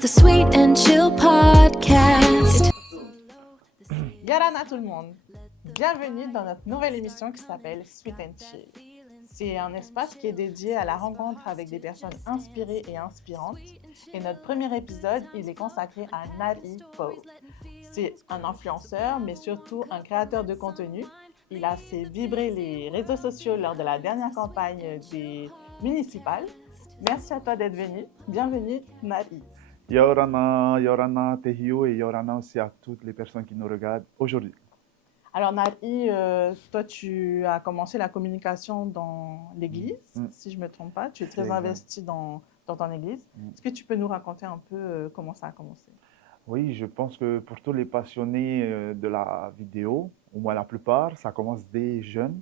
It's the Sweet and Chill Podcast. Yarana tout le monde! Bienvenue dans notre nouvelle émission qui s'appelle Sweet and Chill. C'est un espace qui est dédié à la rencontre avec des personnes inspirées et inspirantes. Et notre premier épisode, il est consacré à Nari Poe. C'est un influenceur, mais surtout un créateur de contenu. Il a fait vibrer les réseaux sociaux lors de la dernière campagne des municipales. Merci à toi d'être venu. Bienvenue, Nari. Yorana, Tehio et Yorana aussi à toutes les personnes qui nous regardent aujourd'hui. Alors Nari, toi tu as commencé la communication dans l'église, si je ne me trompe pas. Tu es très investi dans ton église. Est-ce que tu peux nous raconter un peu comment ça a commencé? Oui, je pense que pour tous les passionnés de la vidéo, au moins la plupart, ça commence dès jeune.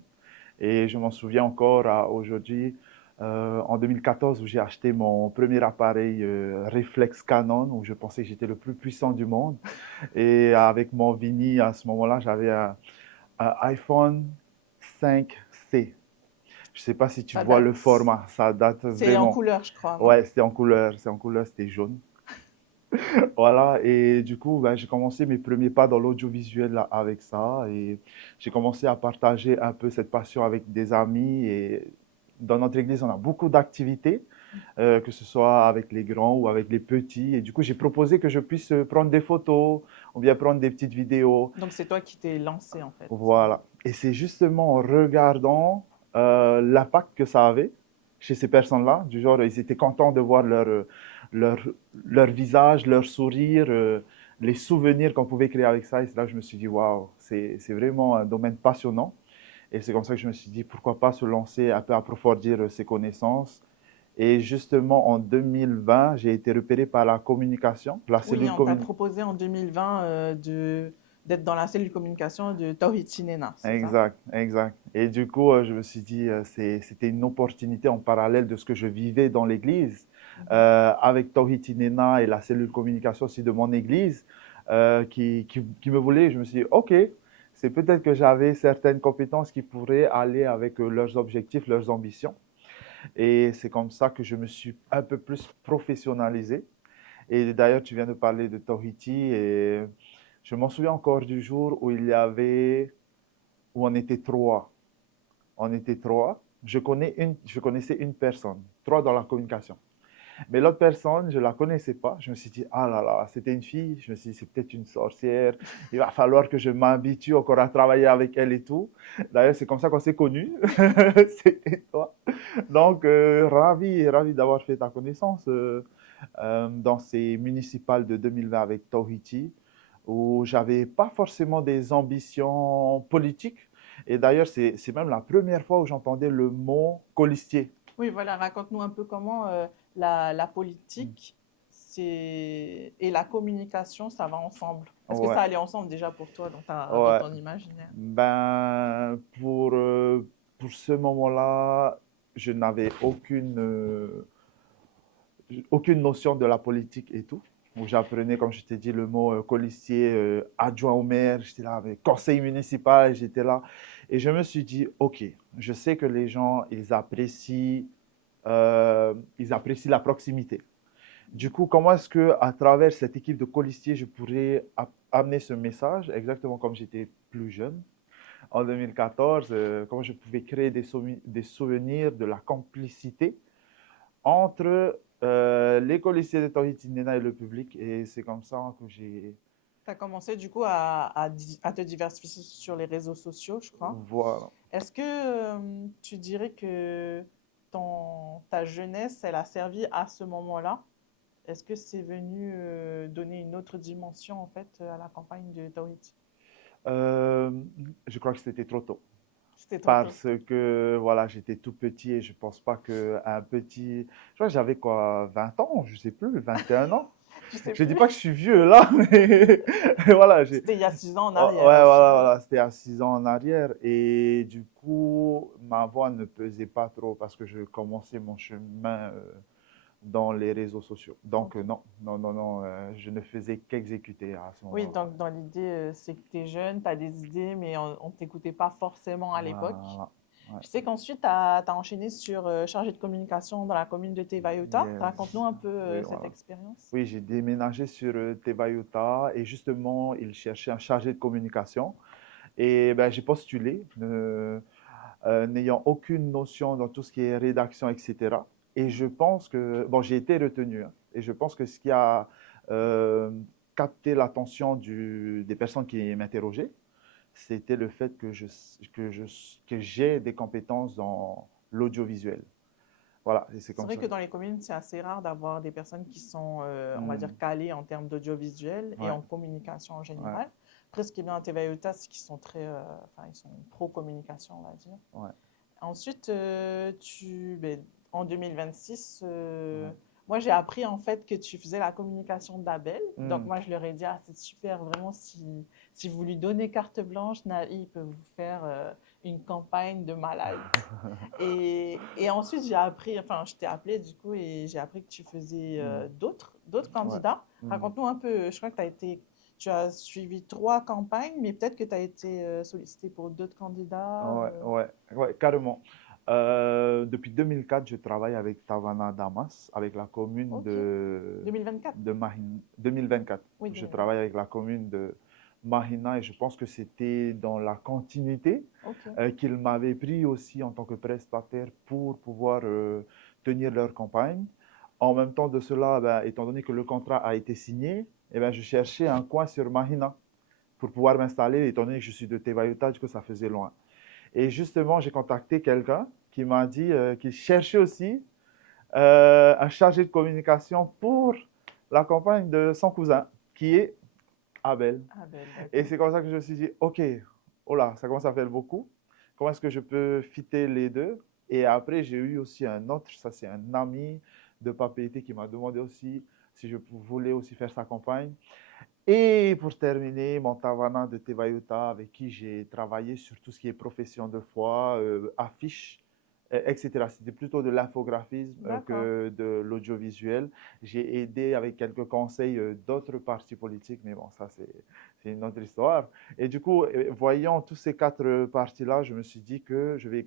Et je m'en souviens encore aujourd'hui, en 2014, où j'ai acheté mon premier appareil réflexe Canon, où je pensais que j'étais le plus puissant du monde. Et avec mon Vini, à ce moment-là, j'avais un iPhone 5C. Je ne sais pas si tu vois le format, ça date vraiment. C'est en couleur, je crois. Ouais, c'était en couleur, c'était jaune. Voilà, et du coup, j'ai commencé mes premiers pas dans l'audiovisuel avec ça et j'ai commencé à partager un peu cette passion avec des amis. Et dans notre église, on a beaucoup d'activités, que ce soit avec les grands ou avec les petits. Et du coup, j'ai proposé que je puisse prendre des photos ou bien prendre des petites vidéos. Donc, c'est toi qui t'es lancé en fait. Voilà, et c'est justement en regardant l'impact que ça avait chez ces personnes-là, du genre, ils étaient contents de voir leur visage, leur sourire, les souvenirs qu'on pouvait créer avec ça. Et c'est là que je me suis dit, waouh, c'est vraiment un domaine passionnant. Et c'est comme ça que je me suis dit, pourquoi pas se lancer, un peu approfondir ses connaissances. Et justement, en 2020, j'ai été repéré par la communication, la cellule on t'a proposé en 2020 d'être dans la cellule communication de Tawhid Sinena. Exact. Et du coup, je me suis dit, c'était une opportunité en parallèle de ce que je vivais dans l'église, avec Tawhid Sinena et la cellule communication aussi de mon église, qui me voulait. Je me suis dit, OK, c'est peut-être que j'avais certaines compétences qui pourraient aller avec leurs objectifs, leurs ambitions. Et c'est comme ça que je me suis un peu plus professionnalisé. Et d'ailleurs, tu viens de parler de Tawhiti et je m'en souviens encore du jour où où on était trois. On était trois. Je connaissais une personne, trois dans la communication. Mais l'autre personne, je ne la connaissais pas. Je me suis dit, ah là là, c'était une fille. Je me suis dit, c'est peut-être une sorcière. Il va falloir que je m'habitue encore à travailler avec elle et tout. D'ailleurs, c'est comme ça qu'on s'est connus. C'était toi. Donc, ravi d'avoir fait ta connaissance dans ces municipales de 2020 avec Tawhiti, où j'avais pas forcément des ambitions politiques. Et d'ailleurs, c'est même la première fois où j'entendais le mot colistier. Oui, voilà, raconte-nous un peu comment la politique et la communication, ça va ensemble. Est-ce que ça allait ensemble déjà pour toi dans ton imaginaire? Pour ce moment-là, je n'avais aucune notion de la politique et tout. Où j'apprenais, comme je t'ai dit, le mot colistier, adjoint au maire, j'étais là avec conseil municipal, j'étais là. Et je me suis dit, OK, je sais que les gens, ils apprécient la proximité. Du coup, comment est-ce qu'à travers cette équipe de colistiers, je pourrais amener ce message, exactement comme j'étais plus jeune, en 2014, comment je pouvais créer des souvenirs de la complicité entre les colistiers de Tawhid Sinena et le public. Et c'est comme ça que j'ai... Tu as commencé du coup à te diversifier sur les réseaux sociaux, je crois. Voilà. Est-ce que tu dirais que ta jeunesse, elle a servi à ce moment-là? Est-ce que c'est venu donner une autre dimension en fait à la campagne de Tawhid? Je crois que c'était trop tôt. Parce que voilà, j'étais tout petit et je ne pense pas qu'un petit... Je crois que j'avais quoi, 20 ans, je ne sais plus, 21 ans. Je ne dis pas que je suis vieux là, mais voilà. C'était il y a 6 ans en arrière. Ouais, voilà, c'était à 6 ans en arrière. Et du coup, ma voix ne pesait pas trop parce que je commençais mon chemin dans les réseaux sociaux. Donc non, je ne faisais qu'exécuter à ce moment-là. Oui, donc dans l'idée, c'est que tu es jeune, tu as des idées, mais on ne t'écoutait pas forcément à l'époque. Ouais. Je sais qu'ensuite, tu as enchaîné sur chargé de communication dans la commune de Tevayota. Yes. Raconte-nous un peu Oui, cette voilà. expérience. Oui, j'ai déménagé sur Tevayota et justement, ils cherchaient un chargé de communication. Et ben, j'ai postulé, n'ayant aucune notion dans tout ce qui est rédaction, etc. Et je pense que, bon, j'ai été retenu, hein, et je pense que ce qui a euh, capté l'attention des personnes qui m'interrogeaient, c'était le fait que j'ai des compétences dans l'audiovisuel. Voilà, et c'est C'est comme vrai ça. que dans les communes, c'est assez rare d'avoir des personnes qui sont, on va dire, calées en termes d'audiovisuel et Ouais, en communication en ouais, général. Après, ce qui est bien à Tevayota, c'est qu'ils sont très, enfin, ils sont pro-communication, on va dire. ouais, Ensuite, ben, en 2026, ouais. moi j'ai appris en fait que tu faisais la communication d'Abel. Donc Hmm. moi je leur ai dit, ah c'est super, vraiment, si vous lui donnez carte blanche, Naï peut vous faire une campagne de malade. Et ensuite j'ai appris, enfin je t'ai appelé du coup et j'ai appris que tu faisais Hmm. d'autres Ouais. candidats. Hmm. Raconte-nous un peu, je crois que tu as suivi 3 campagnes, mais peut-être que tu as été sollicité pour d'autres candidats. Ouais, ouais, ouais, carrément. Depuis 2004, je travaille avec Tavana Damas, avec la commune Ok, 2024. de Mahina. 2024, Oui, je 2024. travaille avec la commune de Mahina et je pense que c'était dans la continuité Ok. qu'ils m'avaient pris aussi en tant que prestataire pour pouvoir tenir leur campagne. En même temps de cela, ben, étant donné que le contrat a été signé, eh ben, je cherchais un coin sur Mahina pour pouvoir m'installer, étant donné que je suis de Tevayuta, du coup ça faisait loin. Et justement, j'ai contacté quelqu'un qui m'a dit qu'il cherchait aussi un chargé de communication pour la campagne de son cousin, qui est Abel. Ah ben, Et d'accord. c'est comme ça que je me suis dit, OK, oh là, ça commence à faire beaucoup. Comment est-ce que je peux fitter les deux? Et après, j'ai eu aussi un autre, ça c'est un ami de Papeete qui m'a demandé aussi si je voulais aussi faire sa campagne. Et pour terminer, mon Tavana de Tevayuta, avec qui j'ai travaillé sur tout ce qui est profession de foi, affiches, etc. C'était plutôt de l'infographisme D'accord. que de l'audiovisuel. J'ai aidé avec quelques conseils d'autres partis politiques, mais bon, ça c'est une autre histoire. Et du coup, voyant tous ces 4 partis-là, je me suis dit que je vais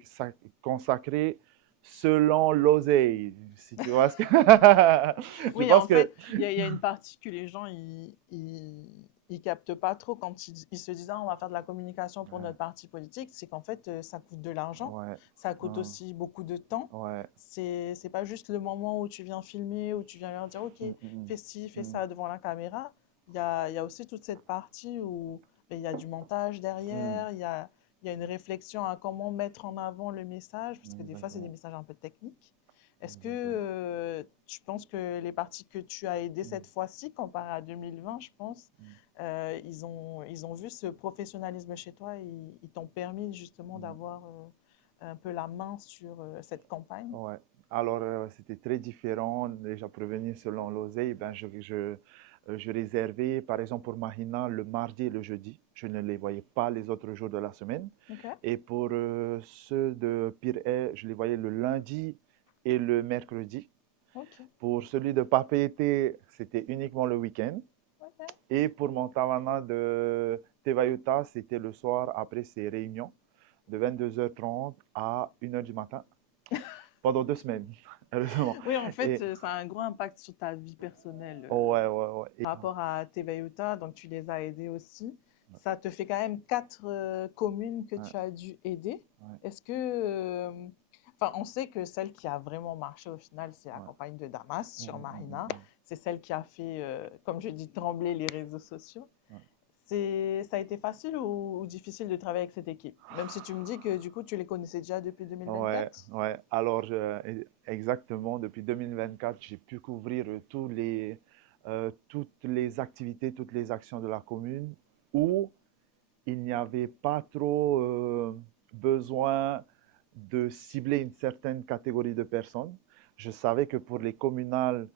consacrer selon l'oseille, si tu vois ce que... Je Oui, pense en que... fait, il y a une partie que les gens, ils captent pas trop quand ils se disent, ah, on va faire de la communication pour notre parti politique, c'est qu'en fait, ça coûte de l'argent, Ouais, ça coûte ouais, aussi beaucoup de temps. ouais. C'est pas juste le moment où tu viens filmer, où tu viens leur dire, OK, Mm, mm, fais ci, fais mm, ça devant la caméra. Il y a aussi toute cette partie où ben, il y a du montage mm, derrière, il y a une réflexion à comment mettre en avant le message, parce que des fois, c'est des exactement. messages un peu techniques. Est-ce que Exactement. tu penses que les parties que tu as aidées Mm, cette fois-ci, comparé à 2020, je pense, mm, ils ont vu ce professionnalisme chez toi et ils t'ont permis justement mm. d'avoir un peu la main sur cette campagne? Ouais. Alors, c'était très différent. Déjà, pour venir selon l'oseille, ben, je réservais, par exemple, pour Mahina, le mardi et le jeudi. Je ne les voyais pas les autres jours de la semaine. Ok, Et pour ceux de Pirée, je les voyais le lundi et le mercredi. ok, Pour celui de Papeete, c'était uniquement le week-end. ok. Et pour mon Tavana de Tevayuta, c'était le soir après ces réunions de 22h30 à 1h du matin pendant 2 semaines, heureusement. Oui, en fait, Et ça a un gros impact sur ta vie personnelle. ouais, ouais, ouais. Par rapport à Tevayuta, donc tu les as aidés aussi. Ça te fait quand même 4 communes que Ouais, tu as dû aider. ouais, Est-ce que, enfin, on sait que celle qui a vraiment marché au final, c'est la ouais. campagne de Damas Mm, sur mm, Marina. mm, C'est celle qui a fait, comme je dis, trembler les réseaux sociaux. mm, Ça a été facile ou difficile de travailler avec cette équipe? Même si tu me dis que du coup, tu les connaissais déjà depuis ouais, 2024. ouais. Alors, exactement, depuis 2024, j'ai pu couvrir toutes les activités, toutes les actions de la commune où il n'y avait pas trop besoin de cibler une certaine catégorie de personnes. Je savais que pour les communales,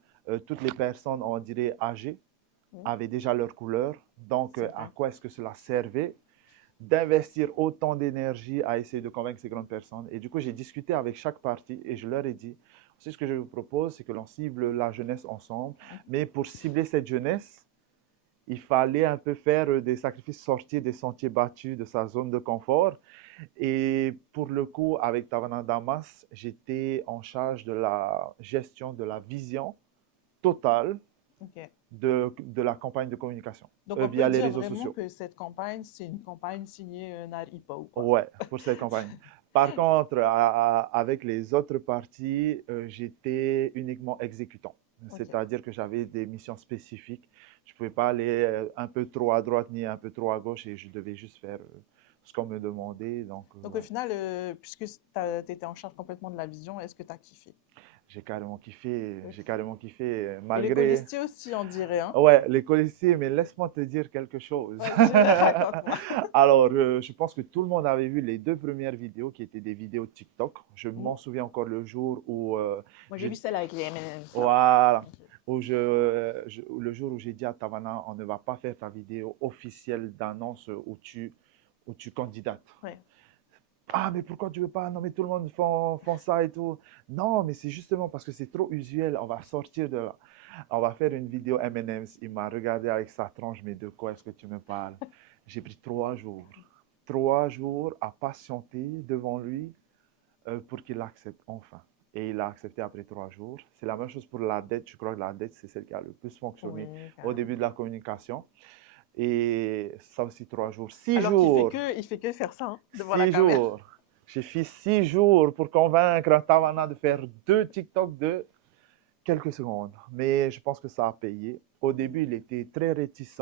toutes les personnes, on dirait âgées, Oui, avaient déjà leur couleur. Donc, c'est à vrai. quoi est-ce que cela servait d'investir autant d'énergie à essayer de convaincre ces grandes personnes? Et du coup, j'ai discuté avec chaque partie et je leur ai dit, c'est ce que je vous propose, c'est que l'on cible la jeunesse ensemble, mais pour cibler cette jeunesse, il fallait un peu faire des sacrifices, sortir des sentiers battus, de sa zone de confort. Et pour le coup, avec Tavana Damas, j'étais en charge de la gestion de la vision totale OK. de la campagne de communication Donc, on via peut les dire réseaux vraiment sociaux. que cette campagne, c'est une campagne signée Naripa ou quoi? Ouais, pour cette campagne. Par contre, avec les autres parties, j'étais uniquement exécutant. OK. C'est-à-dire que j'avais des missions spécifiques. Je ne pouvais pas aller un peu trop à droite ni un peu trop à gauche et je devais juste faire ce qu'on me demandait. Donc, Donc, au voilà. final, puisque tu étais en charge complètement de la vision, est-ce que tu as kiffé? J'ai carrément kiffé, Et les malgré... colistiers aussi, on dirait, hein? Ouais, les colistiers, mais laisse-moi te dire quelque chose. Vas-y, raconte-moi. Alors, je pense que tout le monde avait vu les 2 premières vidéos qui étaient des vidéos TikTok. Je Mhm. m'en souviens encore le jour où Moi, j'ai je, vu celle avec les M&M's, là. voilà, Ok. où le jour où j'ai dit à Tavana, on ne va pas faire ta vidéo officielle d'annonce où tu candidates. Ouais. Ah, mais pourquoi tu veux pas? Non, mais tout le monde font ça et tout. Non, mais c'est justement parce que c'est trop usuel. On va sortir de là. On va faire une vidéo M&M's. Il m'a regardé avec sa tranche, mais de quoi est-ce que tu me parles? J'ai pris 3 jours. 3 jours à patienter devant lui pour qu'il accepte enfin. Et il a accepté après 3 jours. C'est la même chose pour la dette. Je crois que la dette, c'est celle qui a le plus fonctionné Oui, au carrément. début de la communication. Et ça aussi 3 jours. Six Alors jours. il fait que faire ça, hein, devant la Six caméra. jours. J'ai fait 6 jours pour convaincre Tavana de faire 2 TikTok de quelques secondes. Mais je pense que ça a payé. Au début, il était très réticent.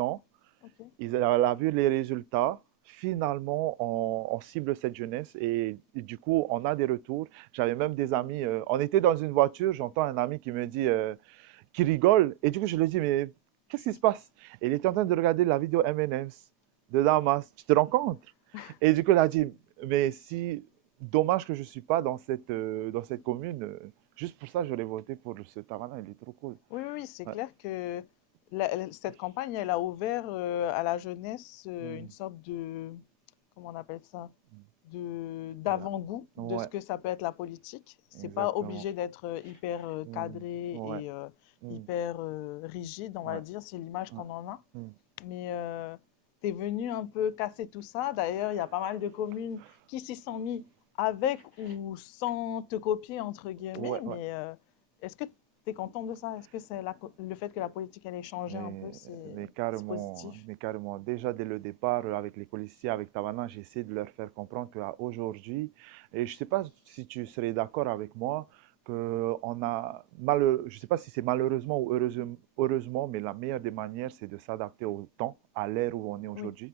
Ok. Il a vu les résultats. Finalement, on cible cette jeunesse et du coup, on a des retours. J'avais même des amis. On était dans une voiture, j'entends un ami qui me dit, qui rigole. Et du coup, je lui dis, mais qu'est-ce qui se passe? Et il était en train de regarder la vidéo M&M's de Damas. Tu te rends compte? Et du coup, il a dit, mais si, dommage que je ne suis pas dans cette commune. Juste pour ça, j'aurais voté pour ce Tavana. Il est trop cool. Oui, oui, oui, c'est Ouais. clair que cette campagne, elle a ouvert à la jeunesse une sorte de, comment on appelle ça, Voilà. d'avant-goût de ce Ouais, que ça peut être la politique. C'est pas exactement. obligé d'être hyper cadré Ouais. et Mm. hyper rigide, on va Ouais. dire, c'est l'image Ouais. qu'on en a. Mm. Mais tu es venu un peu casser tout ça. D'ailleurs, il y a pas mal de communes qui s'y sont mis avec ou sans te copier, entre guillemets. Ouais, ouais. Mais est-ce que tu es content de ça? Est-ce que c'est le fait que la politique elle ait changé un peu, c'est positif? Mais carrément. Déjà dès le départ, avec les policiers, avec Tavana, j'essaie de leur faire comprendre qu'aujourd'hui, et je ne sais pas si tu serais d'accord avec moi, que je ne sais pas si c'est malheureusement ou heureusement, mais la meilleure des manières, c'est de s'adapter au temps, à l'ère où on est Oui, aujourd'hui.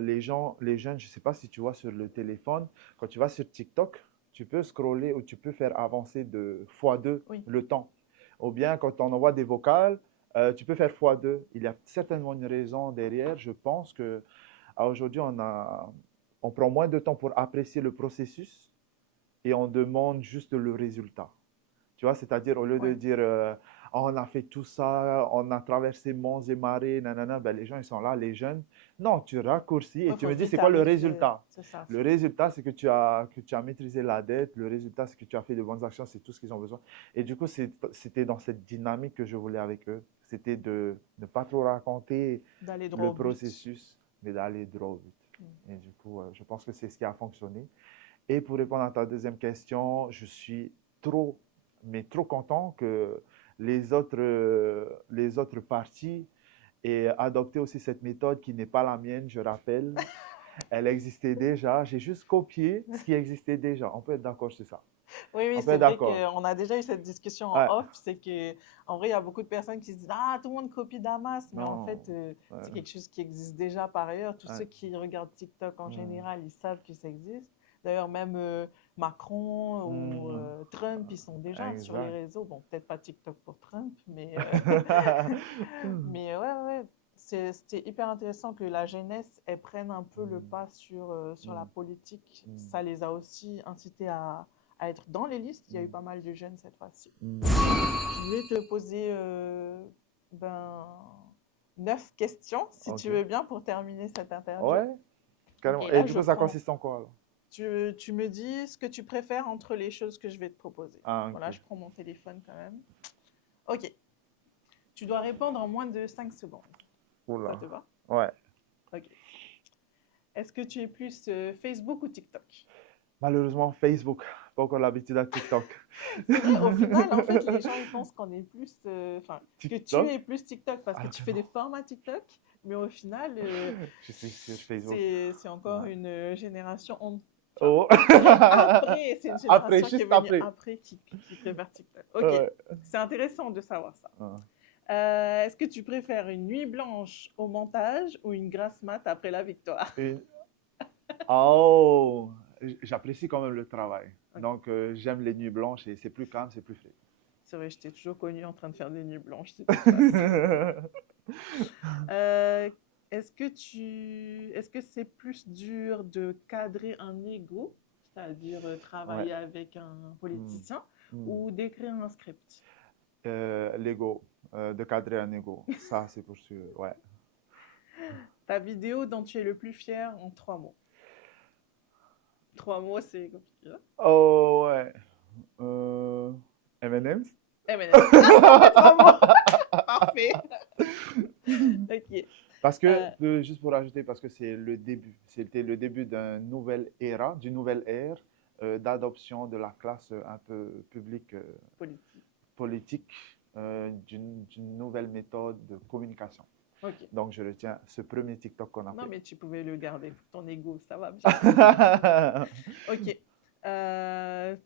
Les jeunes, je ne sais pas si tu vois sur le téléphone, quand tu vas sur TikTok, tu peux scroller ou tu peux faire avancer de x2 oui. le temps. Ou bien quand on envoie des vocales, tu peux faire x2. Il y a certainement une raison derrière. Je pense que aujourd'hui, on prend moins de temps pour apprécier le processus et on demande juste le résultat. Tu vois, c'est-à-dire au lieu de Ouais. dire oh, on a fait tout ça, on a traversé monts et marées, nanana, ben, les gens ils sont là, les jeunes. Non, tu raccourcis et Il tu faut me dis c'est vite quoi le arriver, résultat? c'est ça. Le résultat, c'est que tu as maîtrisé la dette, le résultat, c'est que tu as fait de bonnes actions, c'est tout ce qu'ils ont besoin. Et du coup, c'était dans cette dynamique que je voulais avec eux. C'était de ne pas trop raconter D'aller droit le au but. processus, mais d'aller droit au but. Mm. Et du coup, je pense que c'est ce qui a fonctionné. Et pour répondre à ta deuxième question, je suis trop, mais trop content que les autres partis aient adopté aussi cette méthode qui n'est pas la mienne, je rappelle. Elle existait déjà. J'ai juste copié ce qui existait déjà. On peut être d'accord sur ça. Oui, oui, On peut c'est être vrai d'accord. qu'on a déjà eu cette discussion en Ouais. off. C'est que, en vrai, il y a beaucoup de personnes qui se disent, ah, tout le monde copie Damas, mais en Non. fait, Ouais. c'est quelque chose qui existe déjà par ailleurs. Tous Ouais. ceux qui regardent TikTok en Mm. général, ils savent que ça existe. D'ailleurs, même Macron ou Mm. Trump, ils sont déjà sur les Exact. réseaux. Bon, peut-être pas TikTok pour Trump, mais, mais ouais, ouais. C'était hyper intéressant que la jeunesse, elle prenne un peu le pas sur la Mm. politique. Mm. Ça les a aussi incités à être dans les listes. Il y a eu pas mal de jeunes cette fois-ci. Mm. Je vais te poser ben, 9 questions, si tu Ok. veux bien, pour terminer cette interview. Ouais, Ok, carrément. Et là, du je coup, ça prends. consiste en quoi alors? Tu me dis ce que tu préfères entre les choses que je vais te proposer. Ah, Voilà, ok. je prends mon téléphone quand même. Ok. Tu dois répondre en moins de 5 secondes. Ça Oula. te va? Ouais. Ok. Est-ce que tu es plus Facebook ou TikTok? Malheureusement, Facebook. Pas encore l'habitude à TikTok. C'est vrai, au final, en fait, les gens ils pensent qu'on est plus, enfin, que tu TikTok? es plus TikTok parce que Alors tu que fais des non. formats TikTok, mais au final, Je suis sur Facebook. c'est encore Ouais. une génération, enfin, Oh. je dirais après, c'est une Après, génération qui est juste venue après. après qui préfère TikTok. Ok, Ouais. c'est intéressant de savoir ça. Ouais. Est-ce que tu préfères une nuit blanche au montage ou une grasse mat après la victoire? Et- Oh, j'apprécie quand même le travail. Ok. Donc, j'aime les nuits blanches et c'est plus calme, c'est plus frais. C'est vrai, je t'ai toujours connu en train de faire des nuits blanches, de toute façon. Euh, est-ce que c'est plus dur de cadrer un ego, c'est-à-dire Ouais. travailler avec un Hmm. politicien, Hmm. ou d'écrire un script? L'ego, de cadrer un ego. Ça, c'est pour sûr. Ouais. Ta vidéo dont tu es le plus fier en 3 mots. 3 mots, c'est compliqué, hein? Oh, ouais. M&M's? M&M. Ah, 3 mots. Parfait. Ok. Parce que, Euh, juste pour ajouter, parce que c'est le début. C'était le début d'une nouvelle ère d'adoption de la classe un peu publique politique. politique, d'une nouvelle méthode de communication. Ok. Donc, je retiens ce premier TikTok qu'on a Non, fait. mais tu pouvais le garder pour ton ego, ça va bien. Ok. Euh,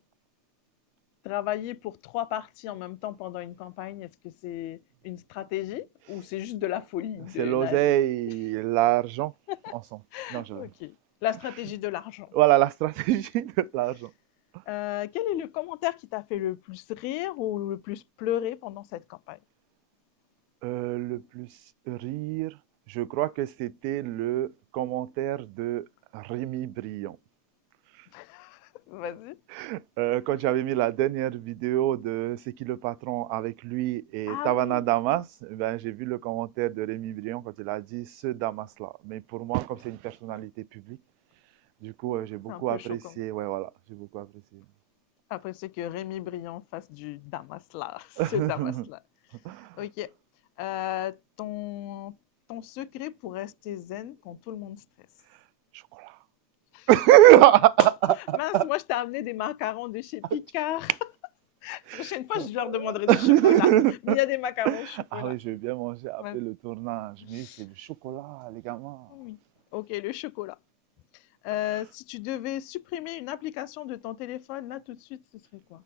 Travailler pour 3 parties en même temps pendant une campagne, est-ce que c'est une stratégie ou c'est juste de la folie? C'est l'oseille et l'argent ensemble. Non, Ok. La stratégie de l'argent. Voilà la stratégie de l'argent. Quel est le commentaire qui t'a fait le plus rire ou le plus pleurer pendant cette campagne? Le plus rire, je crois que c'était le commentaire de Rémi Briand. Vas-y. Quand j'avais mis la dernière vidéo de C'est qui le patron avec lui et Ah Tavana oui. Damas, ben, j'ai vu le commentaire de Rémi Briand quand il a dit ce Damas-là. Mais pour moi, comme c'est une personnalité publique, du coup, j'ai C'est un beaucoup peu choquant. apprécié. Ouais, voilà, j'ai beaucoup apprécié. Après, c'est que Rémi Briand fasse du Damas-là. Ce Damas-là. Ok. Ton secret pour rester zen quand tout le monde stresse? Chocolat. Mince, moi, je t'ai amené des macarons de chez Picard. La prochaine fois, je leur demanderai du chocolat. Mais il y a des macarons au chocolat. Ah oui, je vais bien manger après Ouais. le tournage. Mais c'est le chocolat, les gamins. Oui. Ok, le chocolat. Si tu devais supprimer une application de ton téléphone, là, tout de suite, ce serait quoi?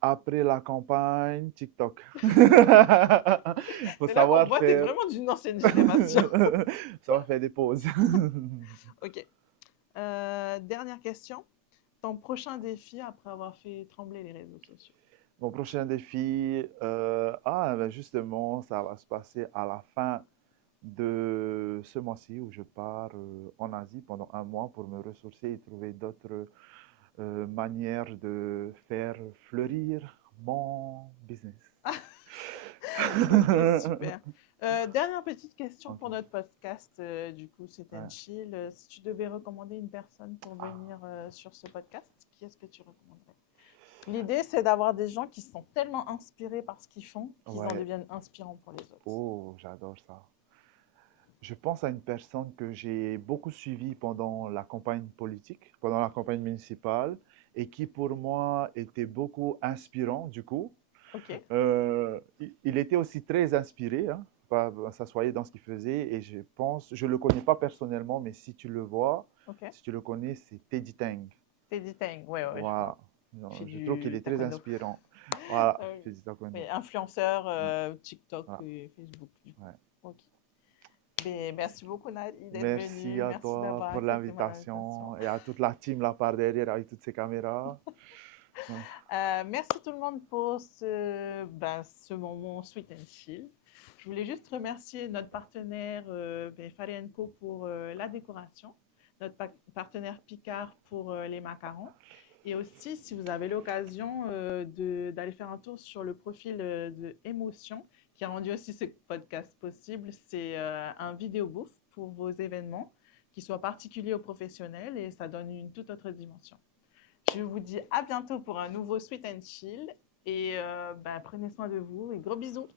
Après la campagne, TikTok. Faut C'est là qu'on savoir voit, t'es faire. vraiment d'une ancienne génération. Savoir faire des pauses. Ok. Dernière question. Ton prochain défi après avoir fait trembler les réseaux sociaux? Mon prochain défi, ben justement, ça va se passer à la fin de ce mois-ci où je pars en Asie pendant un mois pour me ressourcer et trouver d'autres manières de faire fleurir mon business. Ok, super. Dernière petite question Ok. pour notre podcast, du coup, c'est Ouais. Chill. Si tu devais recommander une personne pour venir sur ce podcast, qui est-ce que tu recommanderais? L'idée, c'est d'avoir des gens qui sont tellement inspirés par ce qu'ils font qu'ils en Ouais. deviennent inspirants pour les autres. Oh, j'adore ça. Je pense à une personne que j'ai beaucoup suivie pendant la campagne politique, pendant la campagne municipale, et qui pour moi était beaucoup inspirant du coup. Ok. Il était aussi très inspiré, hein, ça se voyait dans ce qu'il faisait, et je pense, je le connais pas personnellement, mais si tu le vois, Ok. si tu le connais, c'est Teddy Tang. Teddy Tang, ouais, je Voilà. vois. Non, Fait je trouve qu'il du est très taekwondo. inspirant. Voilà, Ah oui. Teddy Taekwondo. Mais influenceur TikTok Voilà. et Facebook. Du coup. Ouais. Ok. Mais merci beaucoup, Nali, d'être Merci venu. à Merci toi d'avoir pour accepté mon l'invitation et à toute la team là par derrière avec toutes ces caméras. Merci tout le monde pour ce moment Sweet and Chill. Je voulais juste remercier notre partenaire Farienco pour la décoration, notre partenaire Picard pour les macarons. Et aussi, si vous avez l'occasion d'aller faire un tour sur le profil de Émotion, qui a rendu aussi ce podcast possible, c'est un vidéo booth pour vos événements, qui soit particulier ou professionnel, et ça donne une toute autre dimension. Je vous dis à bientôt pour un nouveau Sweet and Chill, et prenez soin de vous, et gros bisous!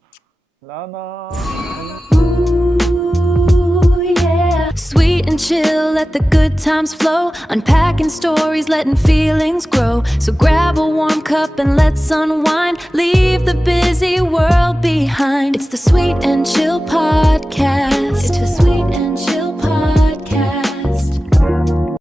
Lana. Ooh, yeah. Sweet and chill, let the good times flow. Unpacking stories, letting feelings grow. So grab a warm cup and let's unwind. Leave the busy world behind. It's the Sweet and Chill Podcast.